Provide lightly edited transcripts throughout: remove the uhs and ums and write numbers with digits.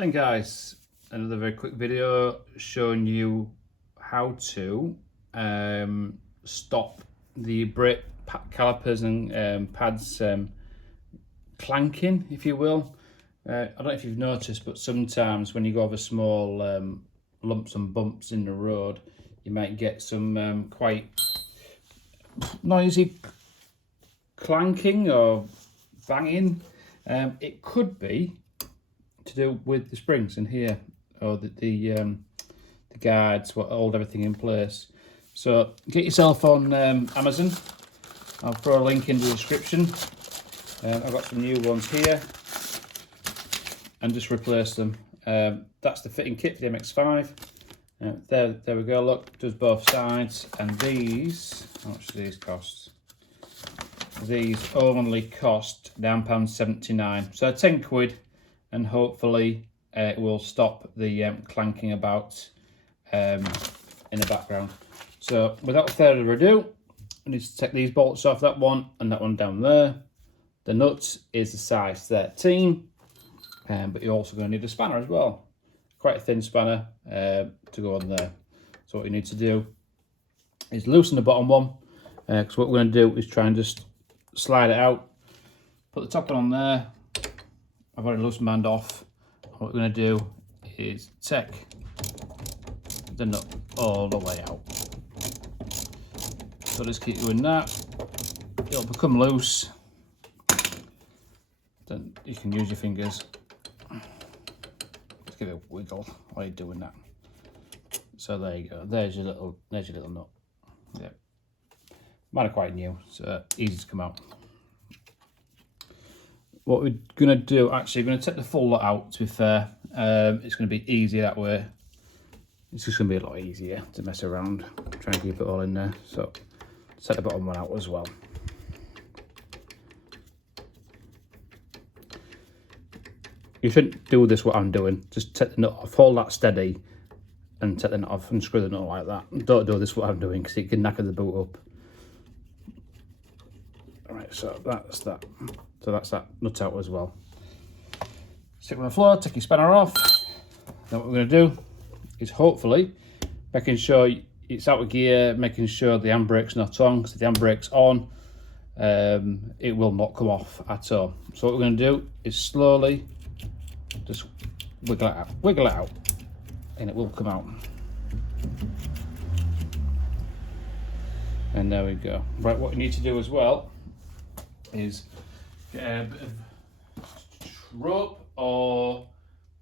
then guys, another very quick video showing you how to stop the brake calipers and pads clanking, if you will. I don't know if you've noticed, but sometimes when you go over small lumps and bumps in the road, you might get some quite noisy clanking or banging. It could be to do with the springs in here, or the guides, what hold everything in place. So get yourself on Amazon. I'll throw a link in the description. I've got some new ones here, and just replace them. That's the fitting kit for the Mx5. There we go. Look, does both sides. And these, how much do these cost? These only cost £9.79, so 10 quid, and hopefully it will stop the clanking about in the background. So without further ado, I need to take these bolts off, that one and that one down there. The nut is the size 13, but you're also going to need a spanner as well. Quite a thin spanner to go on there. So what you need to do is loosen the bottom one, because what we're going to do is try and just slide it out, put the top one on there. I've already loosened my hand off. What we're going to do is take the nut all the way out. So just keep doing that. It'll become loose. Then you can use your fingers. Just give it a wiggle while you're doing that. So there you go. There's your little nut. Yeah. Mine are quite new, so easy to come out. What we're going to do, actually, we're going to take the full lot out, to be fair. It's going to be easier that way. It's just going to be a lot easier to mess around, try and keep it all in there. So, set the bottom one out as well. You shouldn't do this, what I'm doing. Just take the nut off, hold that steady, and take the nut off and screw the nut like that. Don't do this, what I'm doing, because it can knacker the boot up. Right, so that's that. So that's that nut out as well. Stick on the floor, take your spanner off. Then what we're going to do is hopefully making sure it's out of gear, making sure the handbrake's not on, because if the handbrake's on, it will not come off at all. So what we're going to do is slowly just wiggle it out, and it will come out. And there we go. Right, what you need to do as well is get a bit of rope or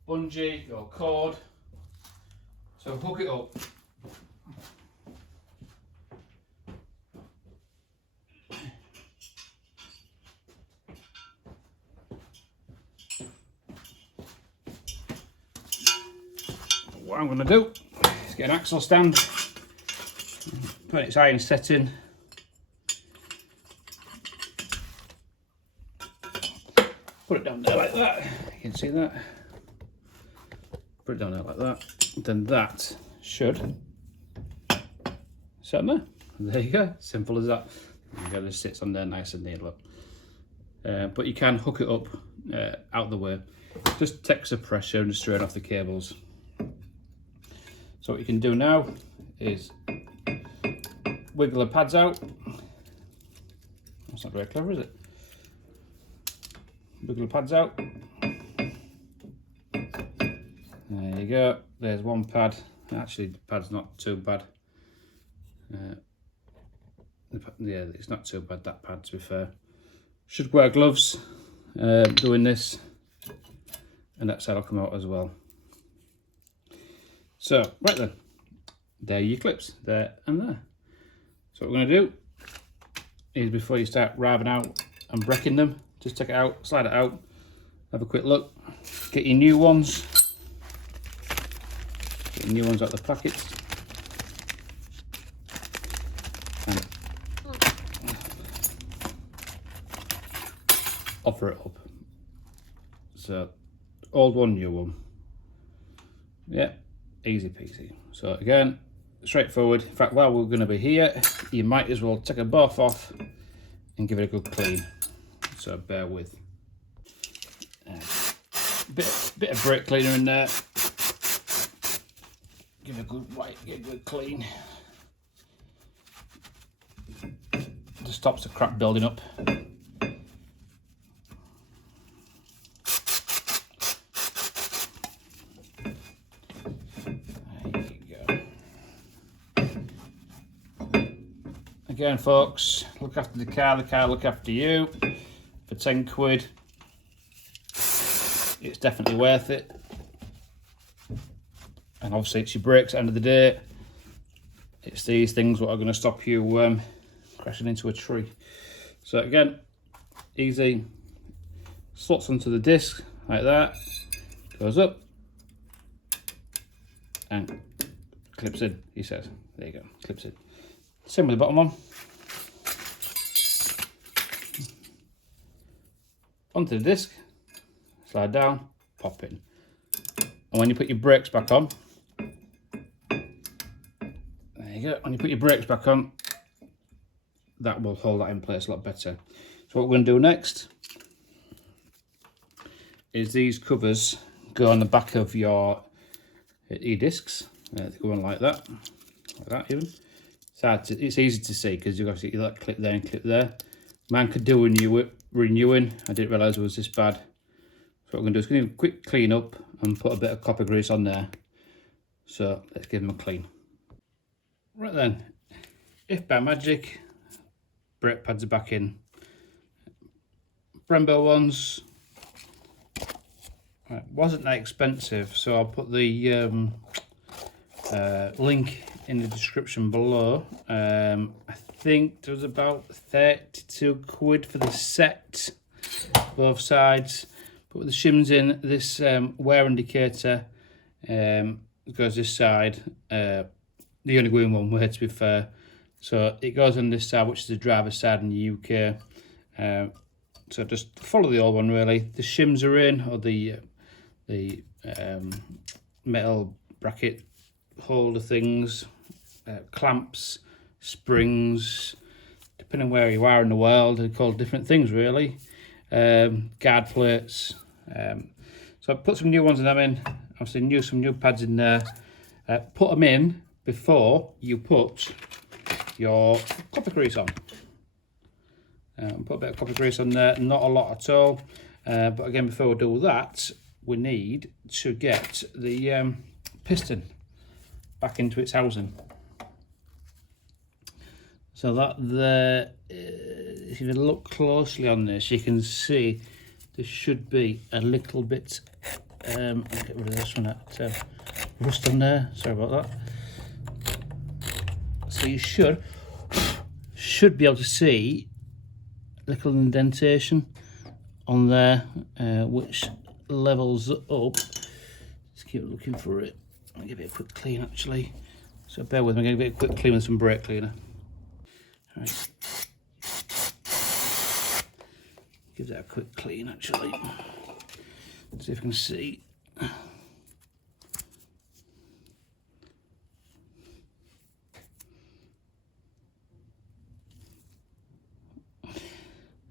bungee or cord. So hook it up. What I'm going to do is get an axle stand, put its iron setting. Put it down there like that, you can see that. Put it down there like that. Then that should sit on there. There you go, simple as that. It just sits on there nice and neat, look. But you can hook it up out the way. Just takes the pressure and just straight off the cables. So what you can do now is wiggle the pads out. That's not very clever, is it? Wiggle the pads out. There you go. There's one pad. Actually, the pad's not too bad. Yeah, it's not too bad, that pad, to be fair. Should wear gloves doing this, and that side will come out as well. So, right then, there are your clips, there and there. So what we're going to do is, before you start riving out and breaking them, just take it out, slide it out, have a quick look, get your new ones, out of the packets, and offer it up. So, old one, new one. Yeah, easy peasy. So again, straightforward. In fact, while we're going to be here, you might as well take them both off and give it a good clean. So bear with. Bit of brake cleaner in there. Give it a good wipe, get a good clean. Just stops the crap building up. Again, folks, look after the car look after you. For 10 quid, it's definitely worth it. And obviously it's your brakes at the end of the day. It's these things that are going to stop you crashing into a tree. So again, easy, slots onto the disc like that, goes up and clips in, he says. There you go, clips in. Same with the bottom one. Onto the disc, slide down, pop in. And when you put your brakes back on, there you go, when you put your brakes back on, that will hold that in place a lot better. So what we're going to do next is these covers go on the back of your e-discs. They go on like that even. It's easy to see because you've got to like clip there and clip there. Man could do renewing. I didn't realise it was this bad. So what we're going to do is give him a quick clean up and put a bit of copper grease on there. So let's give him a clean. Right then, if by magic, brake pads are back in. Brembo ones, wasn't that expensive, so I'll put the link in the description below. I think there was about 32 quid for the set, both sides. Put the shims in. This wear indicator goes this side. The only going one way, to be fair. So it goes on this side, which is the driver's side in the UK. So just follow the old one really. The shims are in, or the metal bracket holder things, clamps, springs, depending where you are in the world, they're called different things really. Guard plates. So I put some new ones in them in. Obviously some new pads in there. Put them in before you put your copper grease on. Put a bit of copper grease on there, not a lot at all. But again, before we do that, we need to get the piston back into its housing. So that there, if you look closely on this, you can see there should be a little bit, I'll get rid of this one, that rust on there, sorry about that. So you should be able to see a little indentation on there, which levels up. Just keep looking for it. I'll give it a quick clean actually. So bear with me, I'm going to give it a quick clean with some brake cleaner. All right. Give that a quick clean actually. Let's see if I can see.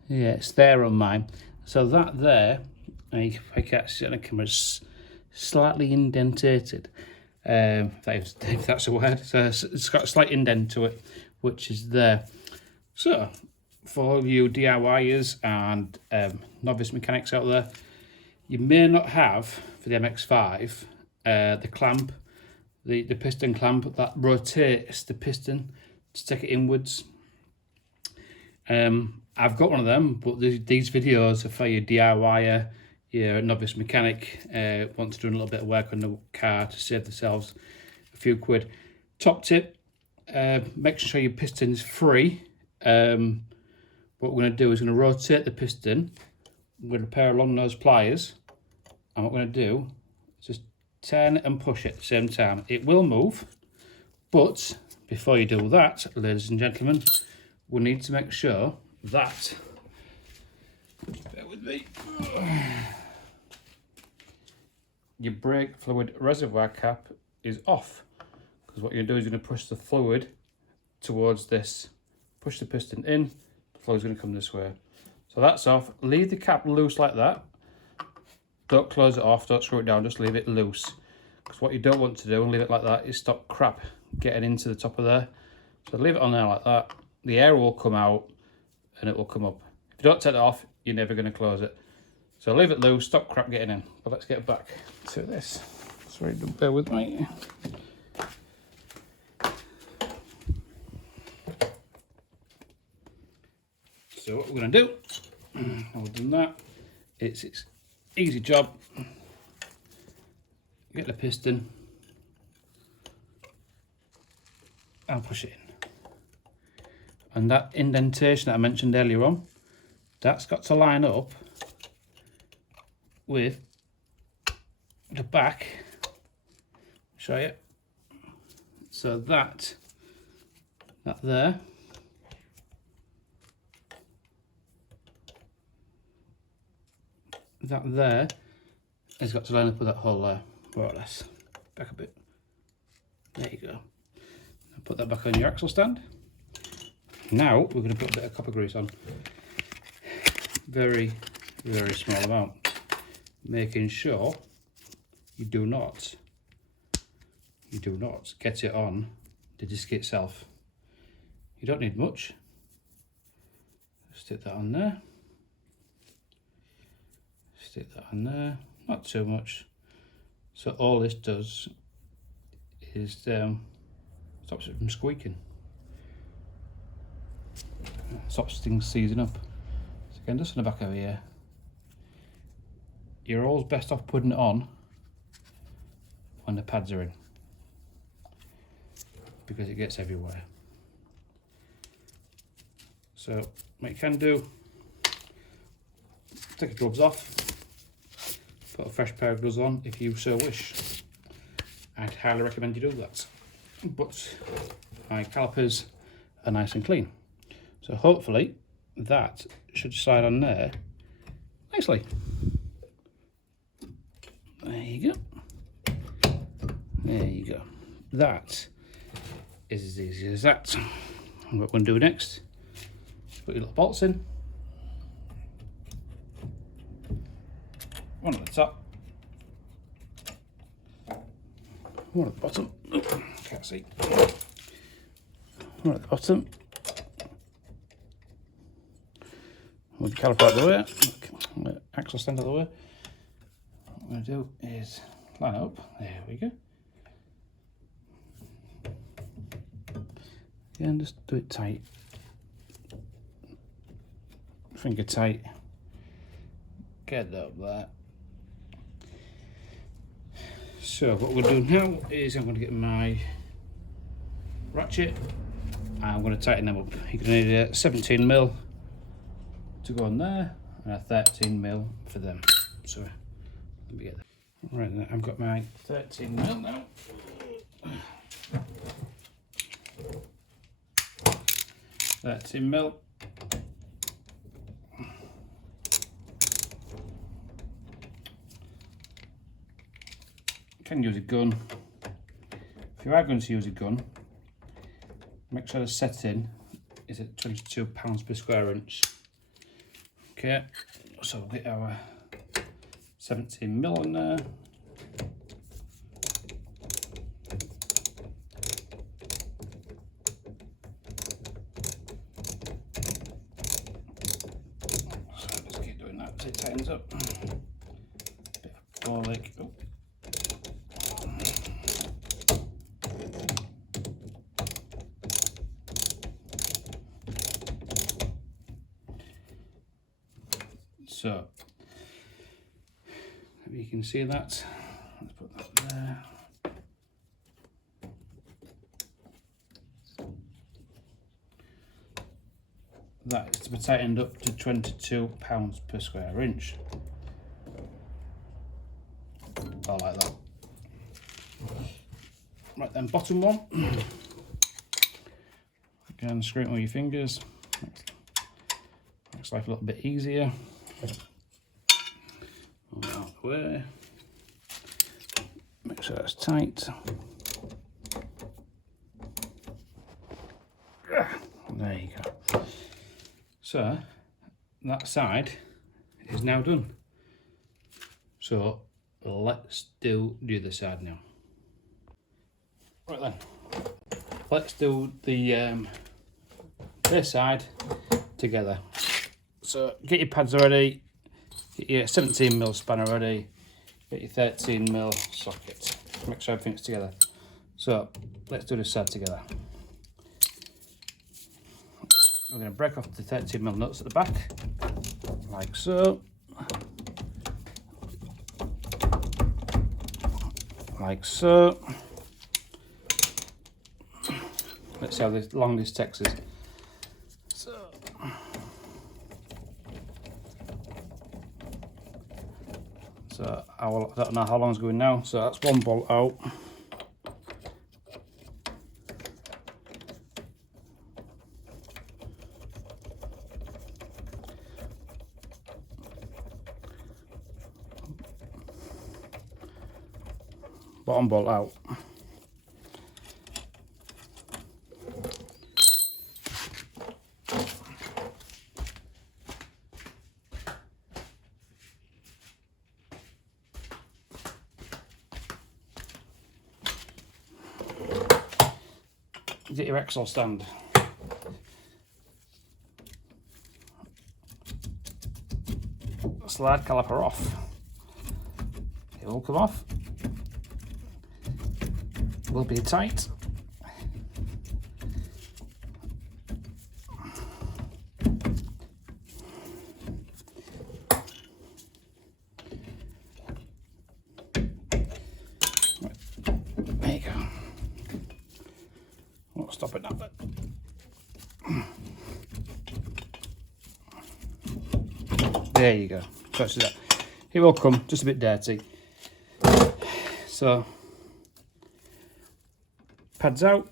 Yeah, it's there on mine. So that there, I can't see it on the camera, is slightly indented. If that's a word. So it's got a slight indent to it, which is there. So for you DIYers and novice mechanics out there, you may not have for the Mx5 the clamp, the piston clamp that rotates the piston to take it inwards. I've got one of them, but these videos are for your DIYer, your novice mechanic, want to do a little bit of work on the car to save themselves a few quid. Top tip, make sure your piston is free. What we're going to do is going to rotate the piston with a pair of long nose pliers, and what we're going to do is just turn and push it at the same time. It will move, but before you do that, ladies and gentlemen, we need to make sure that, bear with me, your brake fluid reservoir cap is off, because what you're going to do is you're going to push the fluid towards this, push the piston in, the fluid's going to come this way. So that's off. Leave the cap loose like that, don't close it off, don't screw it down, just leave it loose. Because what you don't want to do and leave it like that is stop crap getting into the top of there. So leave it on there like that. The air will come out and it will come up. If you don't take it off, you're never going to close it. So leave it loose, stop crap getting in. But let's get back to this. Sorry, don't bear with me. So what we're going to do, other than that, it's easy job. Get the piston and push it in. And that indentation that I mentioned earlier on, that's got to line up with the back. Show you. So that there has got to line up with that hole there, more or less. Back a bit. There you go. And put that back on your axle stand. Now we're going to put a bit of copper grease on. Very, very small amount. Making sure you do not get it on the disc itself. You don't need much. Stick that on there. Stick that on there. Not too much. So all this does is stops it from squeaking. Stops things seizing up. So again, just on the back over here. You're always best off putting it on when the pads are in, because it gets everywhere. So what you can do, take your gloves off, put a fresh pair of gloves on if you so wish. I'd highly recommend you do that. But my calipers are nice and clean. So hopefully that should slide on there nicely. There you go. There you go. That is as easy as that. And what we're going to do next, put your little bolts in. One at the top, one at the bottom. Oh, can't see. One at the bottom. With the caliper out of the way, axle stand out of the way. What I'm going to do is line up. There we go. Again, just do it tight. Finger tight. Get that up there. So what we're going to do now is I'm going to get my ratchet. I'm going to tighten them up. You're going to need a 17mm to go on there and a 13mm for them. So let me get that. Right then, I've got my 13mm now. 13mm. You can use a gun. If you are going to use a gun, make sure the setting is at 22 pounds per square inch. Okay, so we'll get our 17mm on there. So just keep doing that until it tightens up. Bit of ball leg. Oh. So, if you can see that, let's put that there. That is to be tightened up to 22 pounds per square inch. I like that. Right then, bottom one. Again, screw it with your fingers. Makes life a little bit easier. Move out of the way. Make sure that's tight. There you go. So that side is now done. So let's do the other side now. Right then, let's do the this side together. So get your pads ready, get your 17mm spanner ready, get your 13mm socket. Make sure everything's together. So let's do this side together. We're going to break off the 13mm nuts at the back, like so. Like so. Let's see how long this takes us. So I don't know how long it's going now. So that's one bolt out. Bottom bolt out. Get your axle stand. Slide caliper off. It will come off. It will be tight. There you go. Won't stop it now, but there you go. Touch that. It will come just a bit dirty. So pads out.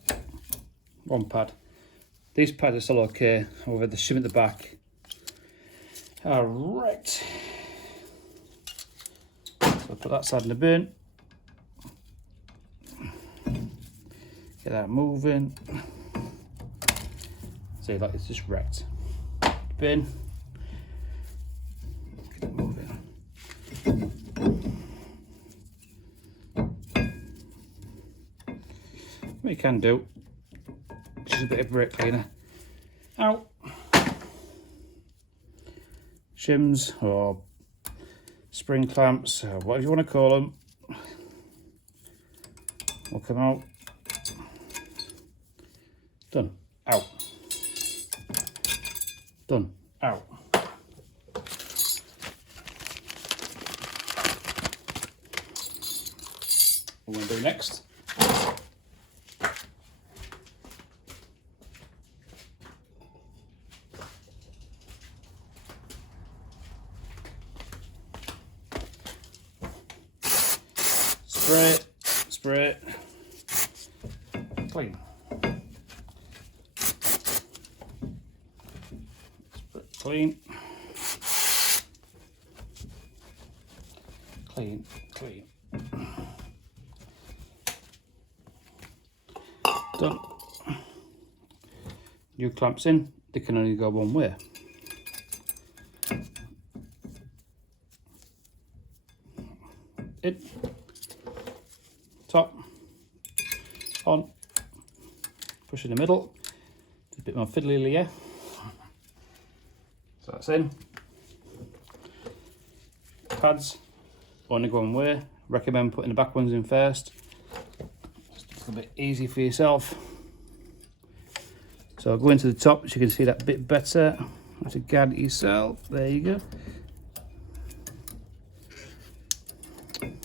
One pad. These pads are still okay. However, the shim at the back are wrecked. So put that side in the bin. Get that moving. See, like it's just wrecked. Bin. Get it moving. What you can do, just a bit of brake cleaner. Out. Shims or spring clamps, or whatever you want to call them, will come out. Done. Out. Done. Out. What we're going to do next. Spray it. Spray it. Clean. Clean, clean, clean. Done. New clamps in, they can only go one way. In, top, on, push in the middle, a bit more fiddly here. So that's in. Pads, only go one way. Recommend putting the back ones in first. Just a little bit easy for yourself. So I'll go into the top so you can see that bit better. Have to guide it yourself. There you go. Let's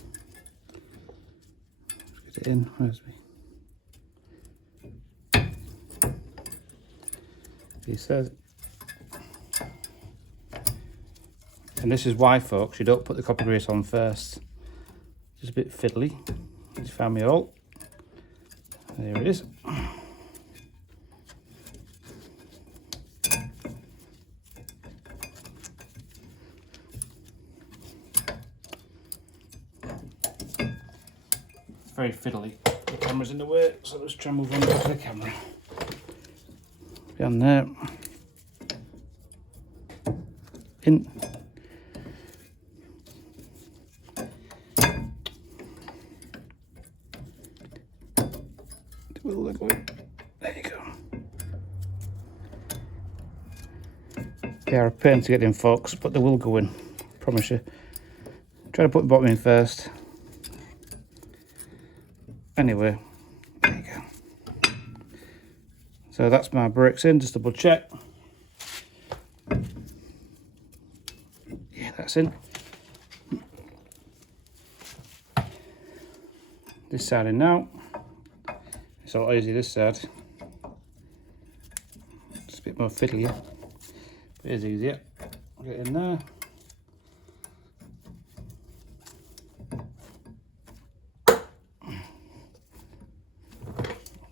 get it in. Where's me? He says. And this is why, folks, you don't put the copper grease on first. Just a bit fiddly. Just found me all. There it is. Very fiddly. The camera's in the way, so let's try and move on back to the camera. Down there. In. They are a pain to get in, folks, but they will go in, I promise you. Try to put the bottom in first. Anyway, there you go. So that's my brakes in, just double check. Yeah, that's in. This side in now. It's a lot easier this side. Just a bit more fiddly. It is easier. Get in there.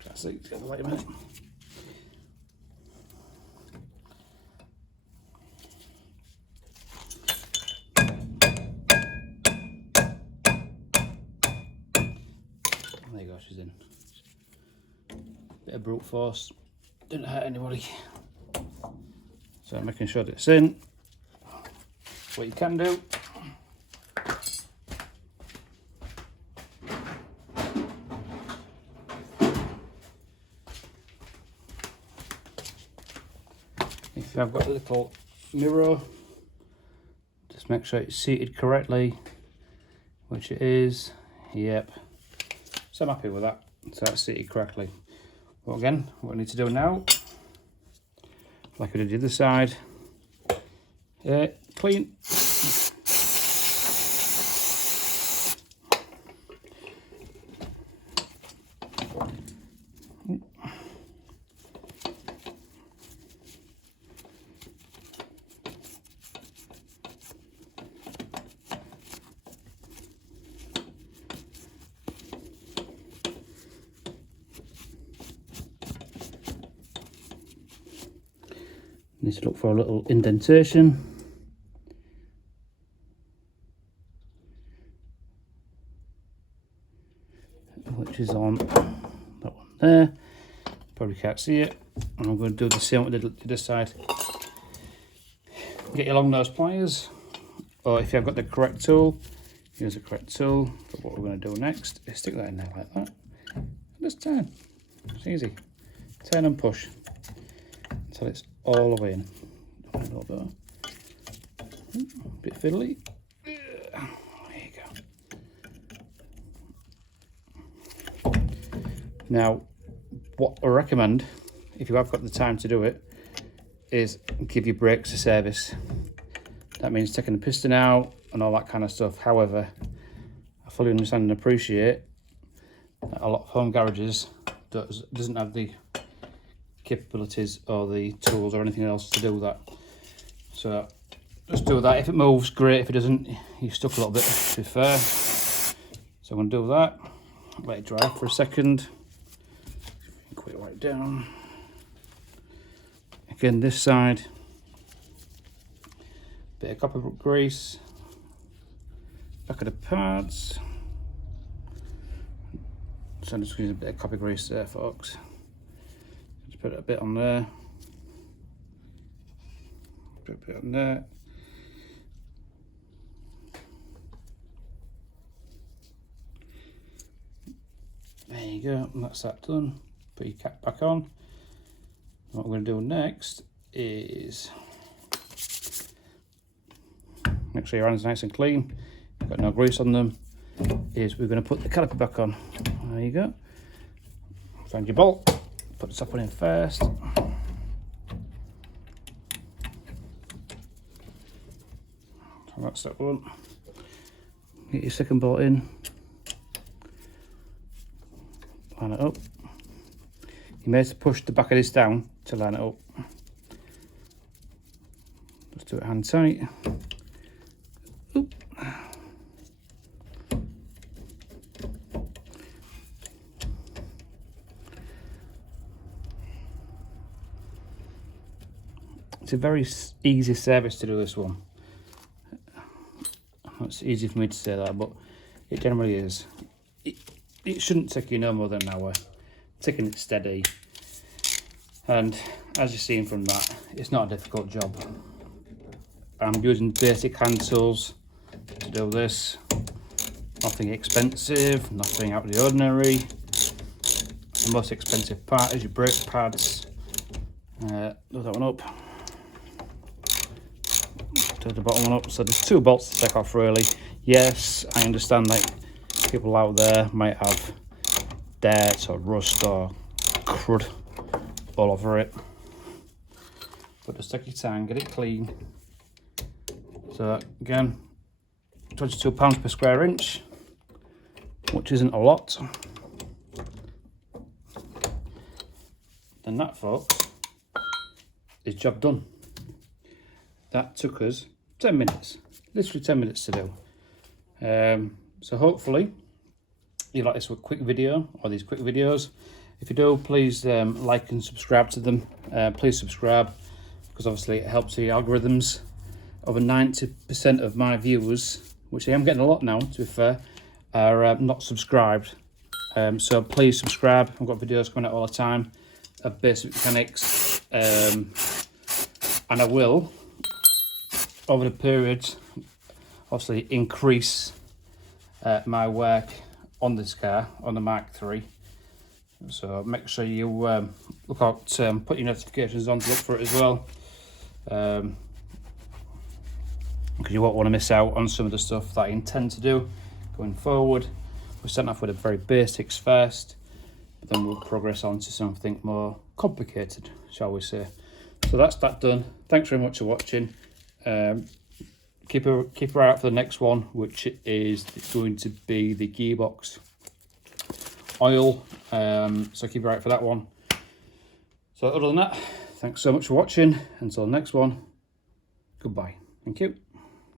That's it. Get the light a minute. There you go, she's in. Bit of brute force, didn't hurt anybody. So I'm making sure that it's in. What you can do. If I've got a little mirror, just make sure it's seated correctly, which it is. Yep. So I'm happy with that. So that's seated correctly. But again, what I need to do now, like I did the other side, clean. Need to look for a little indentation. Which is on that one there. Probably can't see it. And I'm going to do the same with this side. Get your long nose pliers, or if you've got the correct tool, use the correct tool. But what we're going to do next is stick that in there like that. Just turn. It's easy. Turn and push until it's all the way in. A little bit fiddly. There you go. Now, what I recommend, if you have got the time to do it, is give your brakes a service. That means taking the piston out and all that kind of stuff. However, I fully understand and appreciate that a lot of home garages doesn't have the capabilities or the tools or anything else to do that. So just do that. If it moves, great. If it doesn't, you're stuck a little bit, to be fair. So I'm going to do that. Let it dry for a second. Quick wipe down. Again, this side. Bit of copper grease. Back of the pads. So I'm just using a bit of copper grease there, folks. Just put a bit on there. Put a bit on there. There you go, and that's that done. Put your cap back on. What we're going to do next is make sure your hands are nice and clean, got no grease on them, is we're going to put the caliper back on. There you go. Find your bolt, put the top one in first. So that's that one. Get your second bolt in. Line it up. You may have to push the back of this down to line it up. Just do it hand tight. Oop. It's a very easy service to do this one. It's easy for me to say that, but it generally is. It shouldn't take you no more than an hour. Taking it steady, and as you've seen from that, it's not a difficult job. I'm using basic hand tools to do this. Nothing expensive, nothing out of the ordinary. The most expensive part is your brake pads. Do that one up. to the bottom one up. So there's 2 bolts to take off really. Yes, I understand that people out there might have dirt or rust or crud all over it, but just take your time, get it clean. So again, £22 per square inch, which isn't a lot. And that, folks, is job done. That took us 10 minutes, literally 10 minutes to do. So hopefully you like this quick video, or these quick videos. If you do, please like and subscribe to them. Please subscribe, because obviously it helps the algorithms. Over 90% of my viewers, which I am getting a lot now to be fair, are not subscribed. So please subscribe. I've got videos coming out all the time of basic mechanics, and I will, over the period, obviously increase my work on this car, on the Mk3. So make sure you look out, put your notifications on to look for it as well, because you won't want to miss out on some of the stuff that I intend to do going forward. We're starting off with the very basics first, but then we'll progress on to something more complicated, shall we say. So that's that done. Thanks very much for watching. Keep your eye out for the next one, which is going to be the gearbox oil. So keep your eye out for that one. So other than that, thanks so much for watching. Until the next one, goodbye. Thank you.